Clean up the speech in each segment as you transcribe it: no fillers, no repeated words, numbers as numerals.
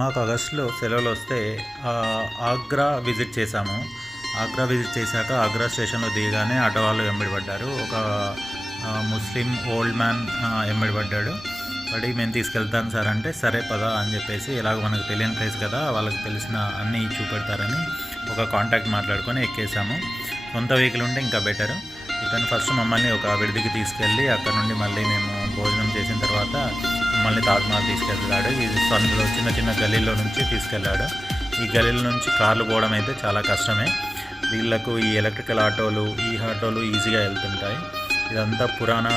మాకు ఆగస్టులో సెలవులు వస్తే ఆగ్రా విజిట్ చేశాము. ఆగ్రా విజిట్ చేశాక ఆగ్రా స్టేషన్లో దిగగానే ఆటో వాళ్ళు వెంబడి పడ్డారు. ఒక ముస్లిం ఓల్డ్ మ్యాన్ వెంబడి పడ్డాడు. పడి మేము తీసుకెళ్తాను సార్ అంటే, సరే పదా అని చెప్పేసి, ఎలాగో మనకు తెలియని ప్లేస్ కదా, వాళ్ళకి తెలిసిన అన్నీ చూపెడతారని ఒక కాంటాక్ట్ మాట్లాడుకొని ఎక్కేసాము. సొంత వెహికల్ ఉంటే ఇంకా బెటరు. ఇతను ఫస్ట్ మమ్మల్ని ఒక విడిదికి తీసుకెళ్ళి అక్కడ నుండి మళ్ళీ మేము భోజనం చేసిన తర్వాత మమ్మల్ని తాజ్మహల్ తీసుకెళ్ళాడు. ఈ సందులో చిన్న చిన్న గలీల్లో నుంచి తీసుకెళ్ళాడు. ఈ గలీల నుంచి కార్లు పోవడం అయితే చాలా కష్టమే. వీళ్ళకు ఈ ఎలక్ట్రికల్ ఆటోలు, ఈ ఆటోలు ఈజీగా వెళ్తుంటాయి. ఇదంతా పురాణ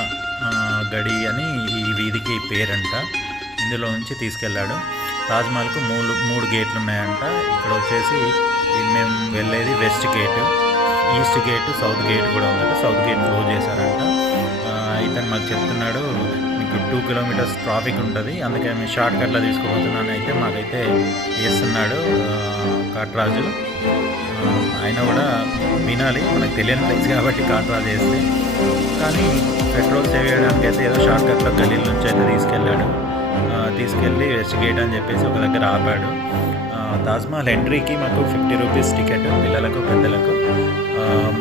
గడి అని ఈ వీధికి పేరంట. ఇందులో నుంచి తీసుకెళ్ళాడు. తాజ్మహల్కు మూడు గేట్లు ఉన్నాయంట. ఇక్కడ వచ్చేసి మేము వెళ్ళేది west gate, east gate, south gate కూడా ఉందంట. సౌత్ గేట్ క్లోజ్ చేశారంట. ఇతను మాకు చెప్తున్నాడు, మీకు 2 కిలోమీటర్స్ ట్రాఫిక్ ఉంటుంది, అందుకే మేము షార్ట్ కట్లో తీసుకుపోతున్నాను అయితే మాకైతే చేస్తున్నాడు కాట్రాజు. అయినా కూడా వినాలి, మనకు తెలియని ప్లేస్ కాబట్టి కాట్రాజు వేస్తే. కానీ పెట్రోల్ సేవ్ చేయడానికి అయితే ఏదో షార్ట్ కట్లో గలీల నుంచి అయితే తీసుకెళ్ళి వెస్ట్ గేట్ అని చెప్పేసి ఒక దగ్గర ఆపాడు. తాజ్మహల్ ఎంట్రీకి మాకు 50 రూపీస్ టికెట్, పిల్లలకు పెద్దలకు.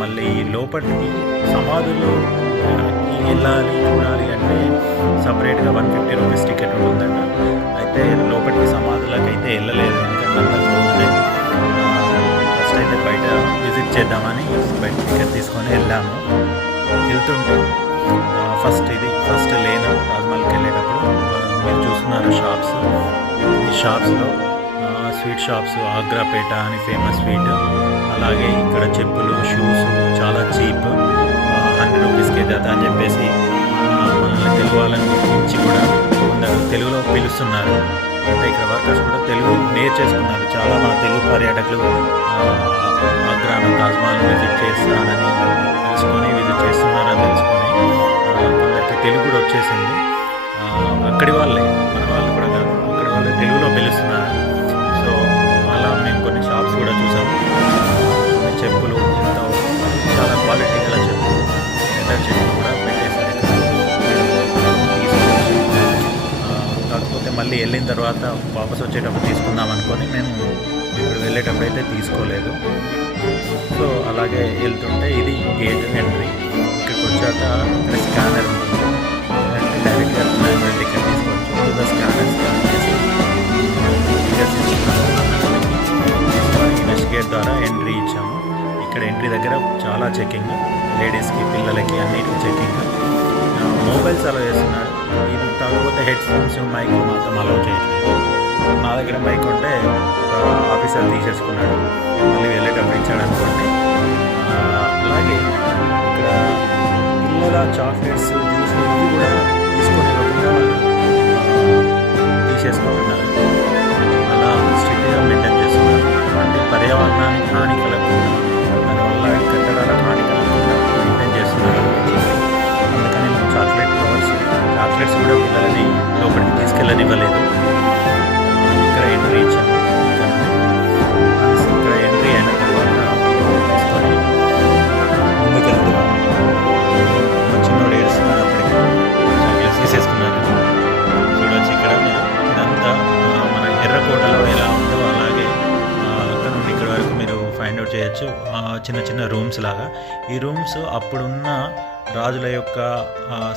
మళ్ళీ లోపలికి సమాధులు వెళ్ళాలి చూడాలి అంటే సపరేట్గా 150 రూపీస్ టికెట్ ఉంటుందంట. అయితే లోపలికి సమాధులకు అయితే వెళ్ళలేదు, ఎందుకంటే అంతా క్లోజ్డ్. ఫస్ట్ అయితే బయట విజిట్ చేద్దామని బయట టికెట్ తీసుకొని వెళ్ళాము. వెళ్తుంటే ఫస్ట్ లేను తాజ్మహల్కి వెళ్ళేటప్పుడు మీరు చూస్తున్నారు షాప్స్. ఈ షాప్స్లో స్వీట్ షాప్స్, ఆగ్రాపేట అని ఫేమస్ స్వీట్, అలాగే ఇక్కడ చెప్పులు, షూస్ చాలా చీప్, 100 రూపీస్కే జత అని చెప్పేసి మనల్ని తెలుగు వాళ్ళని గురించి కూడా కొందరు తెలుగులో పిలుస్తున్నారు. అంటే ఇక్కడ వర్కర్స్ కూడా తెలుగు నేర్చేసుకున్నారు. చాలా మన తెలుగు పర్యాటకులు ఆగ్రాను, తాజ్మహల్ విజిట్ చేస్తారని విజిట్ చేస్తున్నారని తెలుసుకొని కొందరికి తెలుగు కూడా వచ్చేసింది. అక్కడి వాళ్ళే, మన వాళ్ళు కూడా కాదు, అక్కడి వాళ్ళే తెలుగులో పిలుస్తున్నారు. సో అలా మేము కొన్ని షాప్స్ కూడా చూసాము. చెప్పులు ఎంతో చాలా క్వాలిటీ గల చెప్పులు, చెప్పులు కూడా పెట్టేశారు ఇక్కడ తీసుకోవచ్చు. కాకపోతే మళ్ళీ వెళ్ళిన తర్వాత వాపస్ వచ్చేటప్పుడు తీసుకుందాం అనుకొని మేము ఇప్పుడు వెళ్ళేటప్పుడు అయితే తీసుకోలేదు. సో అలాగే వెళ్తుంటే ఇది గేట్ ఎంట్రీ. ఇక్కడికి వచ్చాక ఇక్కడ స్కానర్ ఉంటుంది, డైరెక్ట్గా టికెట్ తీసుకోవచ్చు. స్కానర్ చేసి టికెట్స్ తీసుకొని వెస్ట్ గేట్ ద్వారా ఎంట్రీ ఇచ్చాము. ఇక్కడ ఎంట్రీ దగ్గర చాలా చెకింగ్, లేడీస్కి, పిల్లలకి అన్నిటికీ చెకింగ్. మొబైల్స్ అలౌ చేస్తున్నారు. ఇది కాకపోతే హెడ్ ఫోన్స్, మైక్ మాత్రం అలౌ చేయట్లేదు. నా దగ్గర మైక్ ఉంటే ఒక ఆఫీసర్ తీసేసుకున్నాడు, మళ్ళీ వెళ్ళేటప్పుడు ఇచ్చాడు అనుకోండి. అలాగే ఇక్కడ పిల్లల చాక్లెట్స్, జ్యూస్ ఇవి కూడా తీసుకొని ఇవ్వకుండా వాళ్ళు తీసేసుకుంటున్నారు. అలా స్ట్రిక్ట్గా మెయింటైన్ చేస్తున్నారు. అంటే పర్యావరణానికి హాని కలగకుండా, దానివల్ల కట్టడాలకు హాని కలగకుండా మెయింటైన్ చేస్తున్నారు అనిపించింది. అందుకని మేము చాక్లెట్స్ కూడా పిల్లలని లోపలికి తీసుకెళ్ళనివ్వలేదు. ఇక్కడ ఎంట్రీ ఇచ్చాము. ఇక్కడ ఎంట్రీ అయిన తర్వాత తీసుకొని ముందుకెళ్తున్నాము. మా చిన్నోడు ఏడుస్తున్నారు, అప్పటికి చాక్లెట్స్ తీసేసుకున్నారు. చూడవచ్చు ఇక్కడ మీరు, ఇదంతా మన ఎర్రకోటలో ఎలా ఉందో అలాగే అక్కడ నుండి ఇక్కడ వరకు మీరు ఫైండ్ అవుట్ చేయొచ్చు. చిన్న చిన్న రూమ్స్ లాగా. ఈ రూమ్స్ అప్పుడున్న రాజుల యొక్క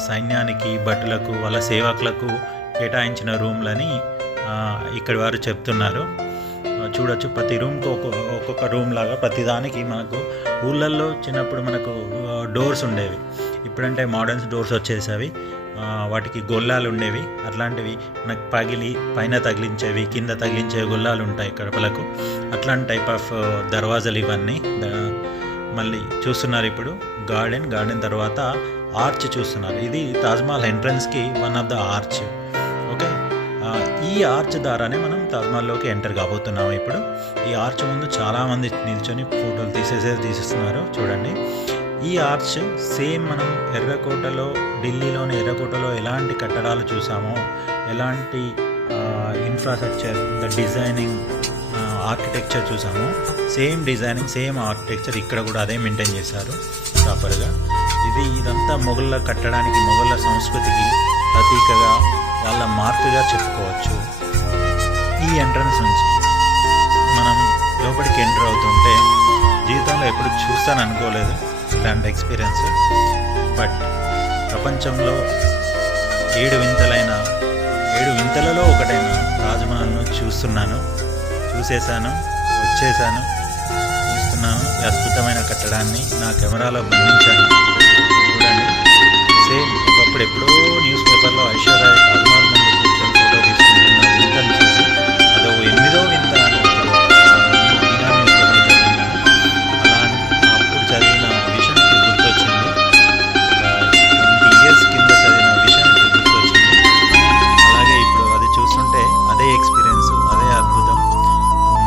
సైన్యానికి, భటులకు, వాళ్ళ సేవకులకు కేటాయించిన రూమ్లని ఇక్కడి వారు చెప్తున్నారు. చూడొచ్చు, ప్రతి రూమ్కి ఒక్కొక్క రూమ్ లాగా. ప్రతిదానికి మనకు ఊళ్ళల్లో చిన్నప్పుడు మనకు డోర్స్ ఉండేవి, ఇప్పుడంటే మోడర్న్స్ డోర్స్ వచ్చేసేవి. వాటికి గొల్లాలు ఉండేవి. అట్లాంటివి మనకు పైన తగిలించేవి, కింద తగిలించేవి గొల్లాలు ఉంటాయి గడపలకు. అట్లాంటి టైప్ ఆఫ్ దర్వాజాలు ఇవన్నీ. మళ్ళీ చూస్తున్నారు ఇప్పుడు గార్డెన్ తర్వాత ఆర్చ్ చూస్తున్నారు. ఇది Taj Mahal ఎంట్రన్స్కి one of the arch. Okay, ఈ ఆర్చ్ ద్వారానే మనం తాజ్మహల్లోకి ఎంటర్ కాబోతున్నాము. ఇప్పుడు ఈ ఆర్చ్ ముందు చాలామంది నిల్చొని ఫోటోలు తీసేస్తున్నారు. చూడండి, ఈ ఆర్చ్ సేమ్ మనం ఢిల్లీలోని ఎర్రకోటలో ఎలాంటి కట్టడాలు చూసామో, ఎలాంటి ఇన్ఫ్రాస్ట్రక్చర్, ద డిజైనింగ్, ఆర్కిటెక్చర్ చూసామో, సేమ్ డిజైనింగ్, సేమ్ ఆర్కిటెక్చర్ ఇక్కడ కూడా అదే మెయింటైన్ చేశారు ప్రాపర్గా. ఇదంతా మొఘళ్ళ కట్టడానికి, మొఘళ్ళ సంస్కృతికి ప్రతీకగా, వాళ్ళ మార్కుగా చెప్పుకోవచ్చు. ఈ ఎంట్రన్స్ నుంచి మనం లోపలికి ఎంటర్ అవుతుంటే జీవితంలో ఎప్పుడు చూస్తాను అనుకోలేదు ఇలాంటి ఎక్స్పీరియన్స్. బట్ ప్రపంచంలో 7 వింతలలో ఒకటైన తాజ్మహల్ను చూసేశాను, వచ్చేసాను, చూస్తున్నాను. ఈ అద్భుతమైన కట్టడాన్ని నా కెమెరాలో బంధించాను. చూడండి, సేమ్ ఒకప్పుడు ఎప్పుడో న్యూస్ పేపర్లో ఐశ్వర్య తాజ్మహల్ ముందు కూర్చొని ఫోటో తీసుకుంటున్న వింతను చూసి అదో 8వ వింత అని ఈనాడు న్యూస్ పేపర్లో చదివినాను. అలా అప్పుడు చదివిన విషయం ఇప్పుడు గుర్తొచ్చింది. 20 years కింద చదివిన విషయం ఇప్పుడు గుర్తొచ్చింది. అలాగే ఇప్పుడు అది చూస్తుంటే అదే ఎక్స్పీరియన్స్, అదే అద్భుతం.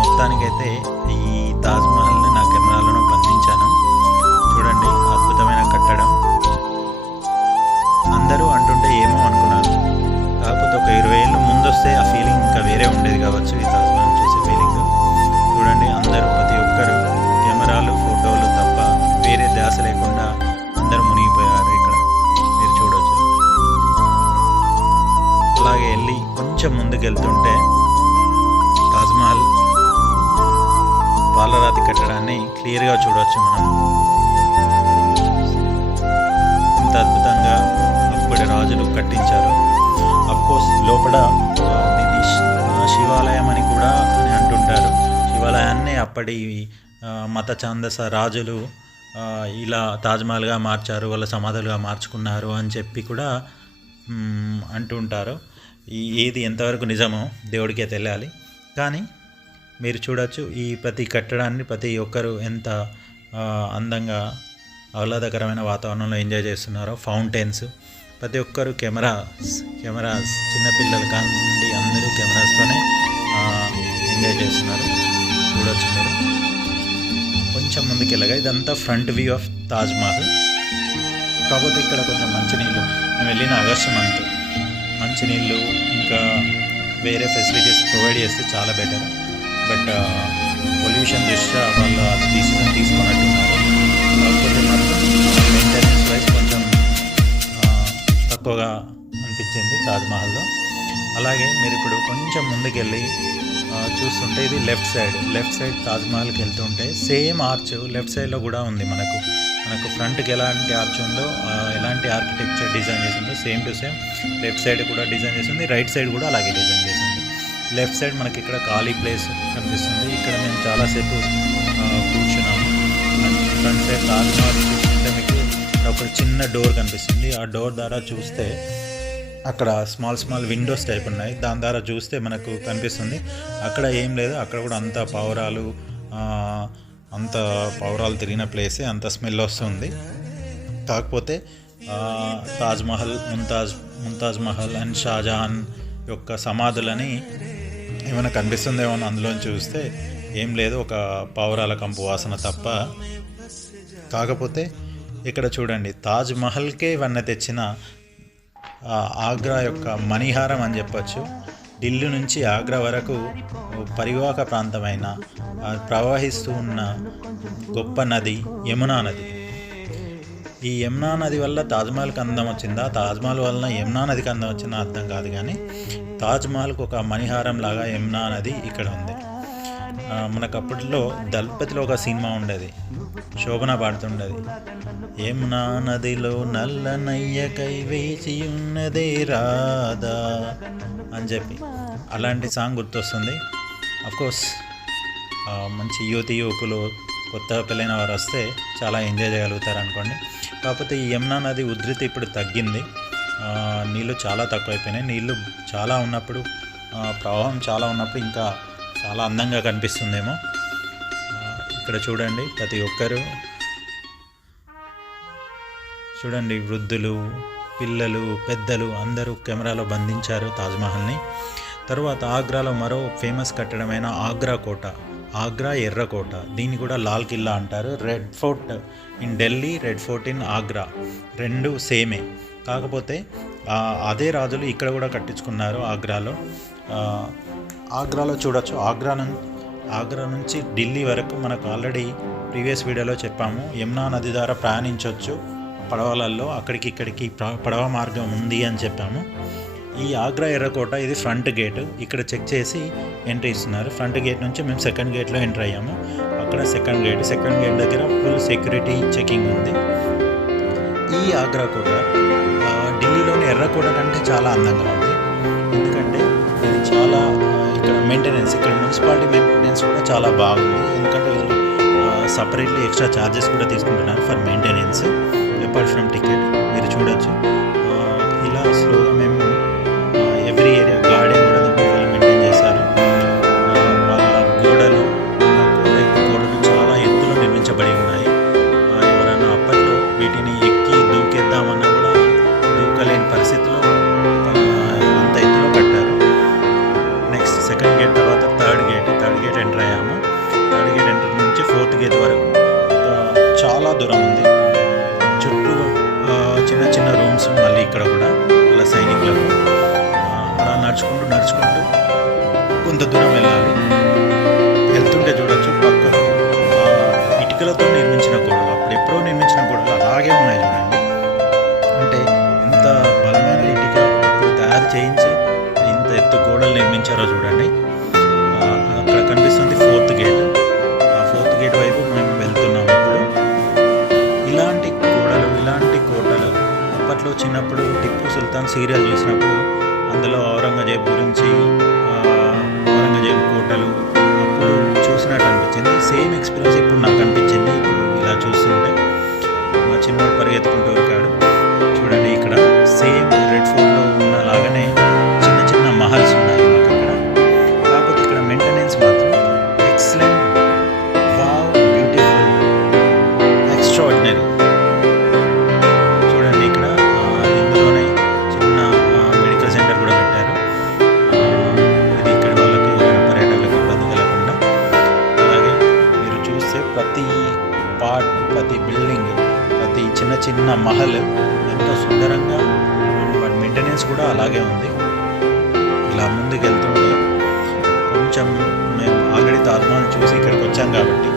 మొత్తానికైతే ఈ తాజ్మహల్ని నా కెమెరాలను బంధించాను. చూడండి, అద్భుతమైన కట్టడం. అందరూ అంటుంటే ఏమో అనుకున్నాను, కాకపోతే ఒక 20 ఏళ్ళు ముందొస్తే ఆ ఫీలింగ్ ఇంకా వేరే ఉండేది కావచ్చు. ఈ తాజ్మహల్ చూసే ఫీలింగ్ చూడండి. అందరూ ప్రతి ఒక్కరు కెమెరాలు, ఫోటోలు తప్ప వేరే ధ్యాస లేకుండా అందరూ మునిగిపోయారు. ఇక్కడ మీరు చూడవచ్చు. అలాగే వెళ్ళి కొంచెం ముందుకు వెళ్తుంటే తాజ్మహల్ పాలరాతి కట్టడాన్ని క్లియర్గా చూడవచ్చు మనం. ఎంత అద్భుతంగా అప్పటి రాజులు కట్టించారు. అఫ్కోర్స్ లోపల దీన్ని శివాలయం అని కూడా అని అంటుంటారు. శివాలయాన్ని అప్పటి మత ఛాందస రాజులు ఇలా తాజ్మహల్గా మార్చారు, వాళ్ళ సమాధులుగా మార్చుకున్నారు అని చెప్పి కూడా అంటుంటారు. ఏది ఎంతవరకు నిజమో దేవుడికే తెలియాలి. కానీ మీరు చూడవచ్చు, ఈ ప్రతి కట్టడాన్ని ప్రతి ఒక్కరు ఎంత అందంగా ఆహ్లాదకరమైన వాతావరణంలో ఎంజాయ్ చేస్తున్నారో. ఫౌంటైన్స్, ప్రతి ఒక్కరు కెమెరాస్ చిన్నపిల్లల కానివ్వండి అందరూ కెమెరాస్తోనే ఎంజాయ్ చేస్తున్నారు. చూడవచ్చు మీరు. కొంచెం ముందుకెళ్ళగా ఇదంతా ఫ్రంట్ వ్యూ ఆఫ్ తాజ్మహల్. కాకపోతే ఇక్కడ కొంచెం మంచినీళ్ళు, మేము వెళ్ళిన ఆగస్టు మంత్, మంచినీళ్ళు ఇంకా వేరే ఫెసిలిటీస్ ప్రొవైడ్ చేస్తే చాలా బెటర్. బట్ పొల్యూషన్ దృష్ట్యా వాళ్ళు అది డిసిజన్ తీసుకున్నట్టున్నారు. కాకపోతే మాత్రం మెయింటెనెన్స్ వైజ్ కొంచెం తక్కువగా అనిపించింది తాజ్మహల్లో. అలాగే మీరు ఇప్పుడు కొంచెం ముందుకెళ్ళి చూస్తుంటే ఇది లెఫ్ట్ సైడ్ తాజ్మహల్కి వెళ్తుంటే సేమ్ ఆర్చ్ లెఫ్ట్ సైడ్లో కూడా ఉంది. మనకు ఫ్రంట్కి ఎలాంటి ఆర్చ్ ఉందో, ఎలాంటి ఆర్కిటెక్చర్ డిజైన్ చేసిందో same to same left side కూడా డిజైన్ చేసింది, రైట్ సైడ్ కూడా అలాగే డిజైన్ చేసింది. లెఫ్ట్ సైడ్ మనకి ఇక్కడ ఖాళీ ప్లేస్ కనిపిస్తుంది. ఇక్కడ మేము చాలాసేపు కూర్చున్నాము. ఫ్రంట్ సైడ్ తాజ్మహల్ చూస్తుంటే మీకు ఒక చిన్న డోర్ కనిపిస్తుంది. ఆ డోర్ ద్వారా చూస్తే అక్కడ స్మాల్ విండోస్ టైప్ ఉన్నాయి. దాని ద్వారా చూస్తే మనకు కనిపిస్తుంది అక్కడ ఏం లేదు, అక్కడ కూడా అంత పావురాలు తిరిగిన ప్లేసే, అంత స్మెల్ వస్తుంది. కాకపోతే తాజ్మహల్, ముంతాజ్ మహల్ అండ్ షాజహాన్ యొక్క సమాధులని ఏమైనా కనిపిస్తుందేమో అందులో చూస్తే ఏం లేదు, ఒక పావురాల కంపు వాసన తప్ప. కాకపోతే ఇక్కడ చూడండి, తాజ్మహల్కే వన్నె తెచ్చిన ఆగ్రా యొక్క మణిహారం అని చెప్పచ్చు. ఢిల్లీ నుంచి ఆగ్రా వరకు పరివాహక ప్రాంతమైన ప్రవహిస్తూ ఉన్న గొప్ప నది యమునా నది. ఈ యమునా నది వల్ల తాజ్మహల్కి అందం వచ్చిందా, తాజ్మహల్ వలన యమునా నదికి అందం వచ్చిందా అర్థం కాదు. కానీ తాజ్మహల్కి ఒక మణిహారం లాగా యమునా నది ఇక్కడ ఉంది. మనకు అప్పట్లో దళపతిలో ఒక సినిమా ఉండేది, శోభన పాడుతుండేది, యమునా నదిలో నల్ల నయ్యకై వేచి ఉన్నదే రాధా అని చెప్పి. అలాంటి సాంగ్ గుర్తొస్తుంది. అఫ్కోర్స్ మంచి యువకులు కొత్తగా పెళ్ళైన వారు వస్తే చాలా ఎంజాయ్ చేయగలుగుతారు అనుకోండి. కాకపోతే ఈ యమునా నది ఉధృతి ఇప్పుడు తగ్గింది. నీళ్ళు చాలా తక్కువైపోయినాయి. నీళ్ళు చాలా ఉన్నప్పుడు, ప్రవాహం చాలా ఉన్నప్పుడు ఇంకా చాలా అందంగా కనిపిస్తుందేమో. ఇక్కడ చూడండి, ప్రతి ఒక్కరూ చూడండి, వృద్ధులు, పిల్లలు, పెద్దలు అందరూ కెమెరాలో బంధించారు తాజ్మహల్ని. తర్వాత ఆగ్రాలో మరో ఫేమస్ కట్టడమైన ఆగ్రా కోట, ఆగ్రా ఎర్రకోట, దీన్ని కూడా లాల్ కిల్లా అంటారు. Red fort in Delhi, red fort in Agra, రెండు సేమే. కాకపోతే అదే రాజులు ఇక్కడ కూడా కట్టించుకున్నారు ఆగ్రాలో. ఆగ్రాలో చూడొచ్చు, ఆగ్రా నుంచి ఢిల్లీ వరకు మనకు ఆల్రెడీ ప్రీవియస్ వీడియోలో చెప్పాము. యమునా నది ద్వారా ప్రయాణించవచ్చు పడవలలో, అక్కడికి ఇక్కడికి పడవ మార్గం ఉంది అని చెప్పాము. ఈ ఆగ్రా ఎర్రకోట ఇది ఫ్రంట్ గేట్. ఇక్కడ చెక్ చేసి ఎంట్రీ ఇస్తున్నారు. ఫ్రంట్ గేట్ నుంచి మేము సెకండ్ గేట్లో ఎంటర్ అయ్యాము. అక్కడ సెకండ్ గేట్ దగ్గర ఫుల్ సెక్యూరిటీ చెకింగ్ ఉంది. ఈ ఆగ్రా కోట ఢిల్లీలోని ఎర్రకోట కంటే చాలా అందంగా ఉంది. ఎందుకంటే ఇది చాలా ఇక్కడ మెయింటెనెన్స్, ఇక్కడ మున్సిపాలిటీ మెయింటెనెన్స్ కూడా చాలా బాగుంది. ఎందుకంటే వీళ్ళు సపరేట్లీ ఎక్స్ట్రా ఛార్జెస్ కూడా తీసుకుంటున్నారు for maintenance apart from ticket. మీరు చూడొచ్చు. ఇలా స్లోగా మేము ఎవ్రీ ఏరియా గార్డెన్ కూడా వాళ్ళు మెయింటైన్ చేశారు. వాళ్ళ గోడలు చాలా ఎత్తులో నిర్మించబడి ఉన్నాయి. ఎవరైనా అప్పట్లో వీటిని ఎక్కి దూకేద్దామన్నా కూడా దూకలేని పరిస్థితిలో అంత ఎత్తులో కట్టారు. నెక్స్ట్ సెకండ్ గేట్ తర్వాత థర్డ్ గేట్ ఎంటర్ అయ్యాము. థర్డ్ గేట్ ఎంటర్ నుంచి ఫోర్త్ గేట్ వరకు చాలా దూరం ఉంది. చుట్టూ చిన్న చిన్న రూమ్స్ మళ్ళీ ఇక్కడ కూడా వాళ్ళ సైనికులకు. అలా నడుచుకుంటూ కొంత దూరం వెళ్ళాలి. వెళ్తుంటే చూడొచ్చు పక్కన ఇటుకలతో నిర్మించిన గోడలు, అప్పుడు ఎప్పుడో నిర్మించిన గోడలు అలాగే ఉన్నాయి చూడండి. అంటే ఎంత బలమైన ఇటుక ఇప్పుడు తయారు చేయించి ఇంత ఎత్తు గోడలు నిర్మించారో చూడండి. అక్కడ కనిపిస్తుంది ఫోర్త్ గేట్. ఆ ఫోర్త్ గేట్ వైపు మేము వెళ్తున్నాం ఇప్పుడు. ఇలాంటి గోడలు, ఇలాంటి కోటలు అప్పట్లో చిన్నప్పుడు టిప్పు సుల్తాన్ సీరియల్ చూసినప్పుడు అందులో ఔరంగజేబ్ గురించి, ఔరంగజేబ్ కోటలు అప్పుడు చూసినట్టు అనిపించింది. సేమ్ ఎక్స్పీరియన్స్ ఇప్పుడు నాకు అనిపించింది. ఇప్పుడు ఇలా చూస్తుంటే మా చిన్నోడు పరిగెత్తుకుంటూ ఉరికాడు. చూడండి ఇక్కడ సేమ్ రెడ్ ఫోర్ట్లో ఉన్న లాగానే చిన్న చిన్న మహల్స్ ఉన్నాయి మాకు ఇక్కడ. కాకపోతే ఇక్కడ మెయింటెనెన్స్ మాత్రం ఎక్సలెంట్, వావ్, బ్యూటిఫుల్, ఎక్స్ట్రాఆర్డినరీ. చూడండి ఇక్కడ ఇందులోనే చిన్న మెడికల్ సెంటర్ కూడా పెట్టారు. ఇది ఇక్కడ వాళ్ళకి పర్యాటకులకు ఇబ్బంది కలగకుండా. అలాగే మీరు చూస్తే ప్రతి పార్ట్, ప్రతి బిల్డింగ్, ప్రతి చిన్న మహల్ ఎంతో సుందరంగా, వాటి మెయింటెనెన్స్ కూడా అలాగే ఉంది. ఇలా ముందుకు వెళ్తుంటే కొంచెం మేము ఆల్రెడీ తాజ్మహల్ చూసి ఇక్కడికి వచ్చాం కాబట్టి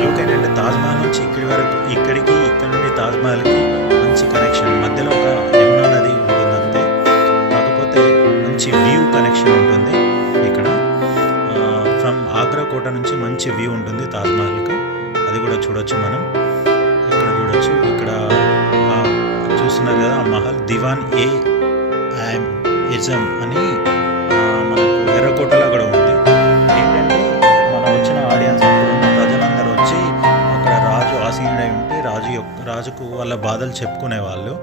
జోక్ ఏంటంటే తాజ్మహల్ నుంచి ఇక్కడ నుండి తాజ్మహల్కి మంచి కనెక్షన్. మధ్యలో ఒక యమునా నది ఉంటుంది అంతే. కాకపోతే మంచి వ్యూ కనెక్షన్ ఉంటుంది ఇక్కడ. ఫ్రమ్ ఆగ్రా కోట నుంచి మంచి వ్యూ ఉంటుంది తాజ్మహల్కి. అది కూడా చూడొచ్చు మనం. ఇక్కడ చూడొచ్చు. ఇక్కడ చూస్తున్నారు కదా ఆ మహల్ దివాన్ ఏ ఎజమ్ అని మనకు ఎర్రకోటలో కూడా ఉంది. ఏంటంటే మనం వచ్చిన ఆడియన్స్ అప్పుడున్న ప్రజలందరూ వచ్చి అక్కడ రాజు ఆసీనుడై ఉంటే రాజుకు వాళ్ళ బాధలు చెప్పుకునేవాళ్ళు.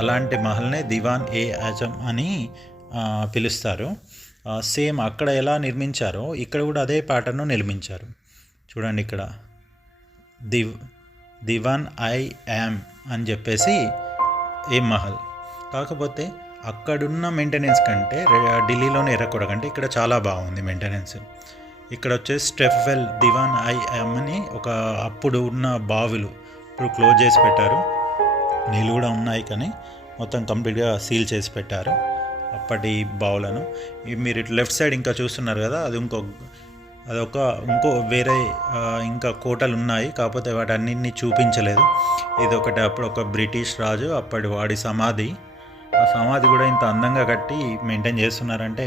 అలాంటి మహల్నే దివాన్ ఏ ఆజమ్ అని పిలుస్తారు. సేమ్ అక్కడ ఎలా నిర్మించారో ఇక్కడ కూడా అదే ప్యాటర్న్ నిర్మించారు. చూడండి ఇక్కడ దివాన్ ఐ యామ్ అని చెప్పేసి ఏ మహల్. కాకపోతే అక్కడున్న మెయింటెనెన్స్ కంటే ఢిల్లీలోని ఎర్రకోట కంటే ఇక్కడ చాలా బాగుంది మెయింటెనెన్స్. ఇక్కడ వచ్చేసి stepwell Diwan I am అని ఒక అప్పుడు ఉన్న బావులు ఇప్పుడు క్లోజ్ చేసి పెట్టారు. నీళ్ళు కూడా ఉన్నాయి కానీ మొత్తం కంప్లీట్గా సీల్ చేసి పెట్టారు అప్పటి బావులను. మీరు ఇటు లెఫ్ట్ సైడ్ ఇంకా చూస్తున్నారు కదా, అది ఇంకో వేరే ఇంకా కోటలు ఉన్నాయి. కాకపోతే వాటి అన్నింటినీ చూపించలేదు. ఇది ఒకటి అప్పుడు ఒక బ్రిటిష్ రాజు అప్పటి వాడి సమాధి. ఆ సమాధి కూడా ఇంత అందంగా కట్టి మెయింటైన్ చేస్తున్నారంటే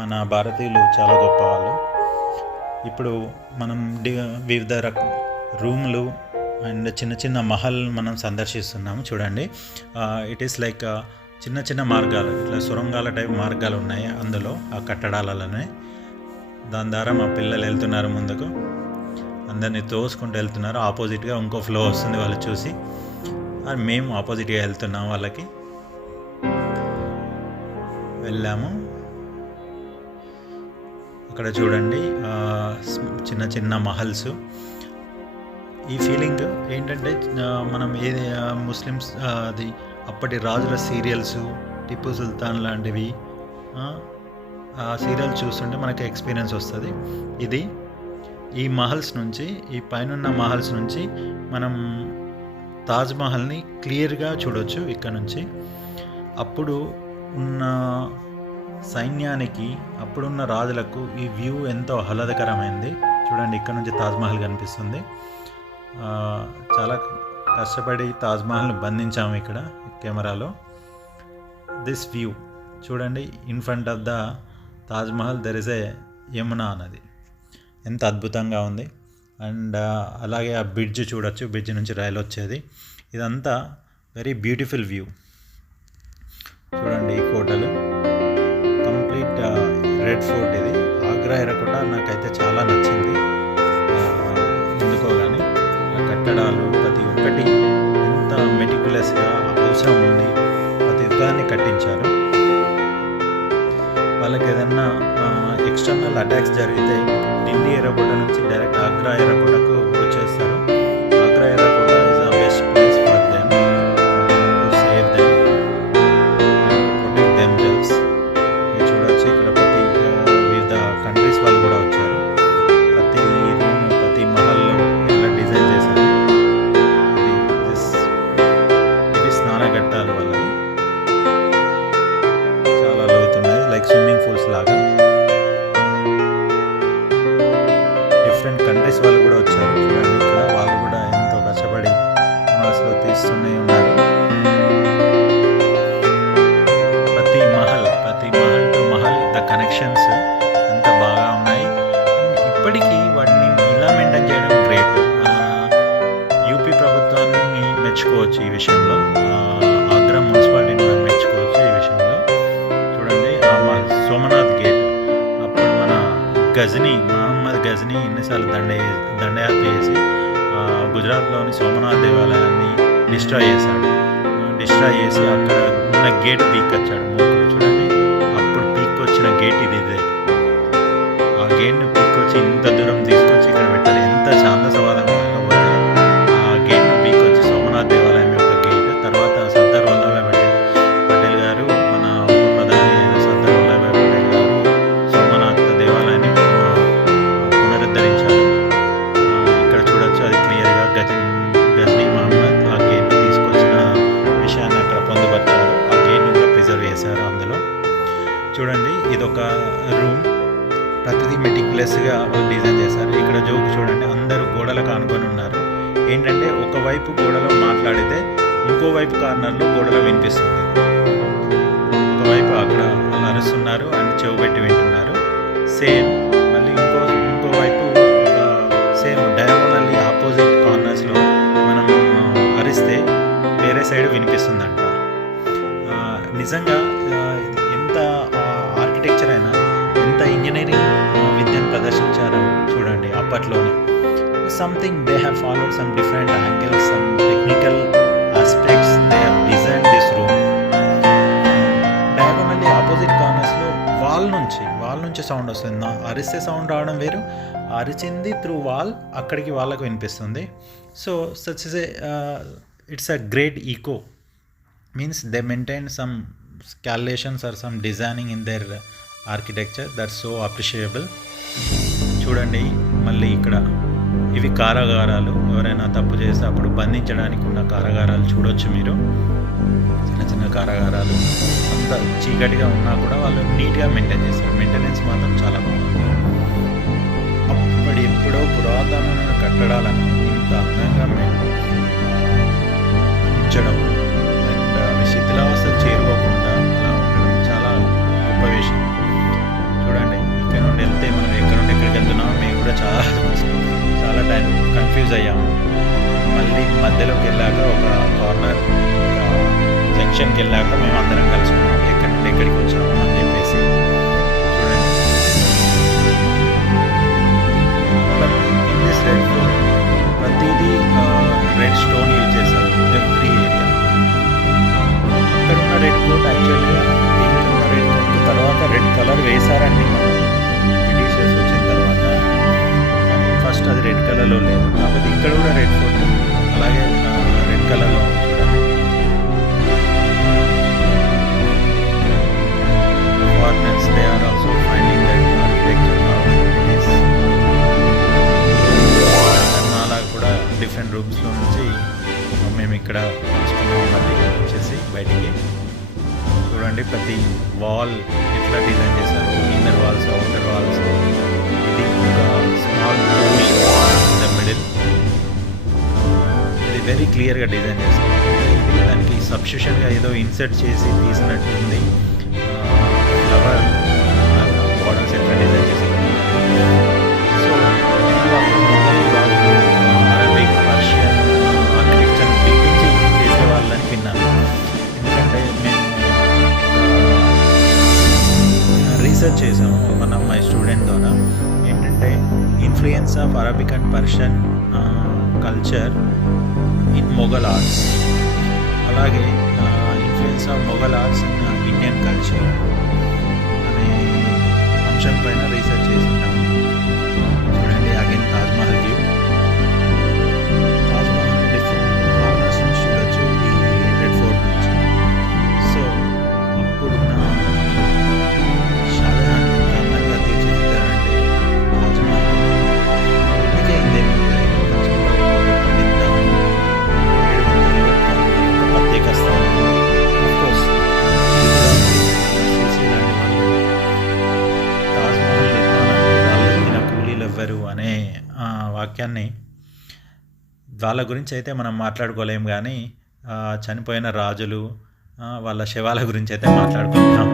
మన భారతీయులు చాలా గొప్ప వాళ్ళు. ఇప్పుడు మనం వివిధ రూమ్లు అండ్ చిన్న మహల్ మనం సందర్శిస్తున్నాము. చూడండి ఇట్ ఈస్ లైక్ చిన్న మార్గాలు, ఇట్లా సొరంగాల టైప్ మార్గాలు ఉన్నాయి అందులో ఆ కట్టడాలలోనే. దాని ద్వారా మా పిల్లలు వెళ్తున్నారు ముందుకు, అందరినీ తోసుకుంటూ వెళ్తున్నారు. ఆపోజిట్గా ఇంకో ఫ్లో వస్తుంది వాళ్ళు చూసి, అది మేము ఆపోజిట్గా వెళ్తున్నాం. వాళ్ళకి వెళ్ళాము. అక్కడ చూడండి చిన్న మహల్స్. ఈ ఫీలింగ్ ఏంటంటే మనం ఏది ముస్లిమ్స్ అది అప్పటి రాజుల సీరియల్స్, టిప్పు సుల్తాన్ లాంటివి ఆ సీరియల్ చూస్తుంటే మనకి ఎక్స్పీరియన్స్ వస్తుంది. ఇది ఈ మహల్స్ నుంచి, ఈ పైనున్న మహల్స్ నుంచి మనం తాజ్మహల్ని క్లియర్గా చూడొచ్చు ఇక్కడ నుంచి. అప్పుడు ఉన్న సైన్యానికి, అప్పుడున్న రాజులకు ఈ వ్యూ ఎంతో ఆహ్లాదకరమైంది. చూడండి ఇక్కడ నుంచి తాజ్మహల్ కనిపిస్తుంది. చాలా కష్టపడి తాజ్మహల్ని బంధించాము ఇక్కడ కెమెరాలో. దిస్ వ్యూ చూడండి, in front of the Taj Mahal there is a Yamuna నది. ఎంత అద్భుతంగా ఉంది. అండ్ అలాగే ఆ బ్రిడ్జ్ చూడొచ్చు, బ్రిడ్జ్ నుంచి రైలు వచ్చేది. ఇదంతా వెరీ బ్యూటిఫుల్ వ్యూ. చూడండి ఈ కోటలు కంప్లీట్ రెడ్ ఫోర్ట్. ఇది ఆగ్రా ఎర్రకోట నాకైతే చాలా నచ్చింది. ఎందుకో కానీ ఆ కట్టడాలు ప్రతి ఒక్కటి ఎంత మెటిక్యులస్గా అవసరం ఉండి ప్రతి ఒక్కదాన్ని కట్టించారు. వాళ్ళకి ఏదన్నా ఎక్స్టర్నల్ అటాక్స్ జరిగితే ఢిల్లీ ఎర్రకోట నుంచి డైరెక్ట్ ఆగ్రా ఎర్రకోటకు వచ్చేస్తారు. ఆగ్రా ఎర్రకోట is the best place for them to save them and protect themselves. మీరు చూడవచ్చు ఇక్కడ ప్రతి వివిధ కంట్రీస్ వాళ్ళు కూడా వచ్చారు. ప్రతి రూమ్, ప్రతి మహల్లో ఇలా డిజైన్ చేశారు. ఇది స్నానఘట్టాలు వాళ్ళవి, చాలా లోతున్నాయి, లైక్ స్విమ్మింగ్ పూల్స్ లాగా. డిఫరెంట్ కంట్రీస్ వాళ్ళు కూడా వచ్చారు. చూడండి ఇక్కడ వాళ్ళు కూడా ఎంతో కష్టపడి మనసులో తీస్తూనే ఉన్నారు. ప్రతి Mahal to Mahal the connections ఎంత బాగా ఉన్నాయి. ఇప్పటికీ వాటిని ఇలా మెయింటైన్ చేయడం గ్రేట్. యూపీ ప్రభుత్వాన్ని మెచ్చుకోవచ్చు ఈ విషయంలో, ఆగ్రా మున్సిపాలిటీని కూడా మెచ్చుకోవచ్చు ఈ విషయంలో. చూడండి సోమనాథ్ గేట్, అప్పుడు మన మహమ్మద్ గజనీ ఎన్నిసార్లు దండయాత్ర చేసి గుజరాత్లోని సోమనాథ్ దేవాలయాన్ని డిస్ట్రాయ్ చేసి అక్కడ ఉన్న గేట్ పీక్కొచ్చాడు మూకుడు. చూడండి అప్పుడు పీక్కొచ్చిన గేట్ ఇదే. ఆ గేట్ని పీక్కొచ్చి ఇంత దూరం తీసుకొచ్చి ఇక్కడ పెట్టారు. ఎంత ఛాందసవాదంగా లేకపోతే ఆ గేట్ను పీక్కొచ్చి సోమనాథ్ దేవాలయం యొక్క గేట్. తర్వాత సర్దార్ వల్లభాయ్ పటేల్ గారు, మన ఉప ప్రధాని అయిన సర్దార్ వల్లభాయ్ పటేల్ గారు సోమనాథ్ దేవాలయాన్ని పునరుద్ధరించారు. ఇక్కడ చూడొచ్చు, అది క్లియర్గా గజనీ మహమ్మద్ ఆ గేట్ను తీసుకొచ్చిన విషయాన్ని అక్కడ పొందుపరిచారు. ఆ గేట్ను కూడా ప్రిజర్వ్ చేశారు అందులో. చూడండి ఇదొక రూమ్, ప్రతిదీ మెటిక్యులస్గా వాళ్ళు డిజైన్ చేశారు. ఇక్కడ జోక్ చూడండి, అందరూ గోడలకు ఆనుకొని ఉన్నారు. ఏంటంటే ఒకవైపు గోడలో మాట్లాడితే ఇంకోవైపు కార్నర్లో గోడలో వినిపిస్తుంది. ఒకవైపు అక్కడ వాళ్ళు అరుస్తున్నారు అండ్ చెవు పెట్టి వింటున్నారు. సేమ్ మళ్ళీ ఇంకోవైపు సేమ్ డయాగోనల్లీ ఆపోజిట్ కార్నర్స్లో మనం అరిస్తే వేరే సైడ్ వినిపిస్తుందంట. నిజంగా ఎంత ఆర్కిటెక్చర్ అయినా, ఎంత ఇంజనీరింగ్ విద్యను ప్రదర్శించారో చూడండి అప్పట్లోనే. Something they have followed some different angles, some technical aspects they have design this room. Diagonally opposite కార్నర్స్లో వాల్ నుంచి సౌండ్ వస్తుంది. అరిస్తే సౌండ్ రావడం వేరు, అరిచింది త్రూ వాల్ అక్కడికి వాళ్ళకు వినిపిస్తుంది. So such is it's a great echo. Means they maintain some calculations or some designing in their architecture that's so appreciable. చూడండి మళ్ళీ ఇక్కడ ఇవి కారాగారాలు. ఎవరైనా తప్పు చేస్తే అప్పుడు బంధించడానికి ఉన్న కారాగారాలు చూడొచ్చు మీరు. చిన్న చిన్న కారాగారాలు, అంత చీకటిగా ఉన్నా కూడా వాళ్ళు నీట్గా మెయింటైన్ చేస్తారు. మెయింటెనెన్స్ మాత్రం చాలా బాగుంది. ఎప్పుడో పురాతనమైన కట్టడాలను ఇంత అందంగా ఉంచడం అండ్ అవి శిథిలావస్థకు చేరుకోకుండా అలా ఉండడం చాలా గొప్ప విషయం. చూడండి ఇక్కడ నుండి వెళ్తే మనం ఎక్కడ నుండి ఎక్కడికి వెళ్తున్నామో మేము కూడా చాలా టైం కన్ఫ్యూజ్ అయ్యాము. మళ్ళీ మధ్యలోకి వెళ్ళాక ఒక కార్నర్, ఒక జంక్షన్కి వెళ్ళాక మేము అందరం కలుసుకున్నాం ఎక్కడి నుండి ఎక్కడికి వచ్చాము అని చెప్పేసి. రెడ్ ఫోర్ట్ ప్రతిదీ రెడ్ స్టోన్ యూజ్ చేశారు ఎవ్రీ ఏరియా. ఇక్కడ ఉన్న రెడ్ ఫోర్ట్ యాక్చువల్గా దీనిలో ఉన్న రెడ్ ఫోర్ట్ తర్వాత రెడ్ కలర్ వేశారని విన్నాము బ్రిటిషర్స్ వచ్చిన తర్వాత. కానీ ఫస్ట్ అది రెడ్ కలర్లో లేదు. కాకపోతే ఇక్కడ కూడా రెడ్ ఫోర్ట్ అలాగే రెడ్ కలర్లో చూడండి. Foreigners they are also finding that architecture కూడా డిఫరెంట్ రూమ్స్లో నుంచి మేము ఇక్కడ వచ్చుకున్నాం. మళ్ళీ వచ్చేసి బయటికి చూడండి ప్రతి వాల్ ఎట్లా డిజైన్ చేశారు, ఇన్నర్ వాల్స్, అవుటర్ వాల్స్. ఇది ఒక స్మాల్ పూల్ ద మిడిల్, ఇది వెరీ క్లియర్గా డిజైన్ చేశారు. ఇది దానికి సబ్స్టిట్యూషన్గా ఏదో ఇన్సర్ట్ చేసి తీసినట్టుంది. Influence of Arabic and Persian culture in Mughal arts, అలాగే influence of Mughal arts in Indian culture అనే అంశం పైన రీసెర్చ్ చేస్తున్నాము. చూడండి, again Taj Mahal view. Taj Mahal different corners నుంచి చూడొచ్చు ఈ రెడ్ ఫోర్ట్ నుంచి. సో అప్పుడున్న షాజహాన్ ఎంత అందంగా తీర్చిదిద్దారంటే తాజ్మహల్ అందుకే ఇందేమో పెద్ద 700 ఒక ప్రత్యేక స్థానం. అఫ్కోర్స్ లాంటి వాళ్ళు తాజ్మహల్ నిర్మాణానికి రాళ్ళెత్తిన కూలీలు ఎవ్వరు అనే వాక్యాన్ని వాళ్ళ గురించి అయితే మనం మాట్లాడుకోలేము, కానీ చనిపోయిన రాజులు వాళ్ళ శవాల గురించి అయితే మాట్లాడుకుంటాం.